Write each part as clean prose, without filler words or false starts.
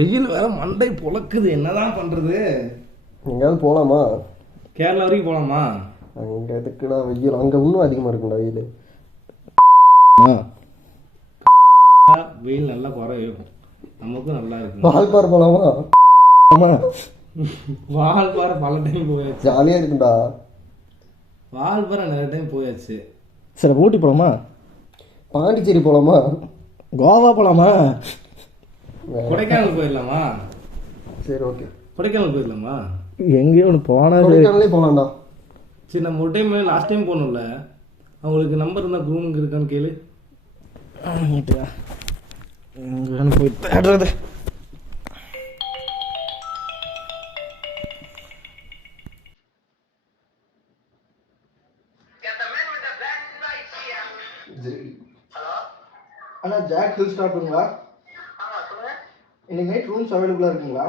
வெயில் வேற மண்டை பொழக்குது, என்னதான் பண்றது? எங்கேயாவது போகலாமா? கேரளா வரைக்கும் போகலாமா? அங்கே எதுக்குடா வெயில்? அங்கே இன்னும் அதிகமாக இருக்கும்டா வெயில். வெயில் நல்லா குறையும், நமக்கும் நல்லா இருக்கும். வால்பாறை போகலாமா? வால்பாறை பல டைம் போயாச்சு, ஜாலியாக இருக்குண்டா. வால்பாறை நிறைய டைம் போயாச்சு. சரி, ஊட்டி போகலாமா? பாண்டிச்சேரி போகலாமா? கோவா போகலாமா? கொடைக்கானல் போயிடலாமா? சரி, ஓகே. கொடைக்கானல் போயிடலாமா? எங்கேயோ ஒன்று போனால் கொடைக்கானலே போகலாம்டா. சரி, நம்ம ஒரு டைம் லாஸ்ட் டைம் போகணும்ல, அவங்களுக்கு நம்பர் இருந்தால் ரூமுக்கு இருக்கான்னு கேளு. எங்கேன்னு போய் தேடுறது. அண்ணா, ஜாக் ஹில் ஸ்டாப்புங்களா? இன்னைக்கு நைட் ரூம்ஸ் அவைலபிளாக இருக்குங்களா?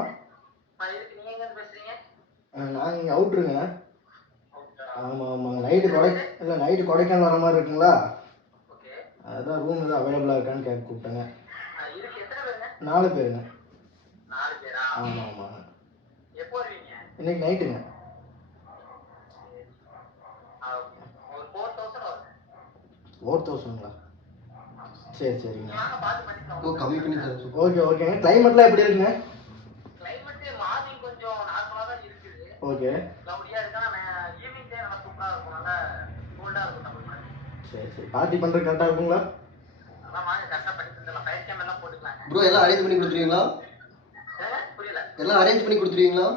நாங்கள் இங்கே அவுட்ருங்க. ஆமாம் ஆமாங்க, நைட்டு கொடைக்கானல் வர மாதிரி இருக்குங்களா? அதுதான் ரூம் எதுவும் அவைலபிளாக இருக்கான்னு கேட்க கூப்பிட்டேங்க. 4 பேருங்க. ஆமாம் ஆமாங்க. இன்னைக்கு நைட்டுங்க. 4000ங்களா? சரி சரிங்க. கம்மி பண்ணி தரேன். ஓகே ஓகேங்க. கிளைமேட்லாம் எப்படி இருக்குங்க? ஓகே. சரி சரி. பார்ட்டி பண்ணுறது கரெக்டாக இருக்குங்களா? ப்ரோ, எல்லாம் அரேஞ்ச் பண்ணி கொடுத்துருவீங்களா? எல்லாம் அரேஞ்ச் பண்ணி கொடுத்துருவீங்களா?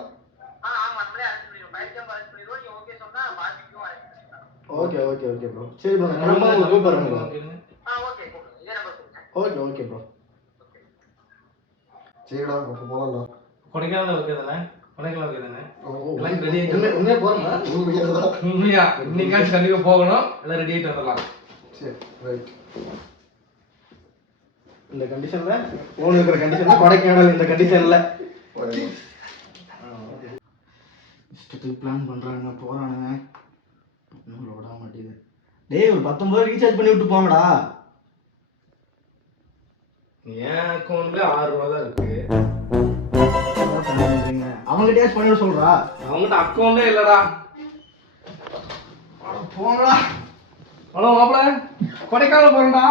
Okay okay okay bro. சரி ப்ரோ, நான் உங்களுக்கு கூப்பிட்றேன் ப்ரோ. Okay okay bro. சரிடா, அப்போ போகலாம்டா. கொடைக்கானல் ஓகே தானே? கொடைக்கானல் ஓகே தானே? எல்லாம் ரெடி ஆகிட்டு உண்மையாக போகிறோம்னா? உண்மையா இன்னைக்காச்சும் கண்டிப்பாக போகணும். எல்லாம் ரெடி ஆகிட்டு வந்துடலாம். சரி, ரைட். இந்த கண்டிஷனில் ஓன் இருக்கிற கண்டிஷனில் கொடைக்கானல் இந்த கண்டிஷனில் இஷ்டத்துக்கு பிளான் பண்ணுறாங்க, போகிறானுங்க. இன்னும் விட மாட்டேங்குது. டேய், ஒரு 19 ரீசார்ஜ் பண்ணி விட்டு போங்கடா. என் அக்கௌண்ட்ல 6 ரூபா தான் இருக்கு. அவங்ககிட்ட பண்ணிவிட சொல்கிறா. அவங்ககிட்ட அக்கௌண்டே இல்லைடா. போங்கடா. ஹலோ மாப்பிள்ள, கொடைக்கானல் போகிறேன்டா.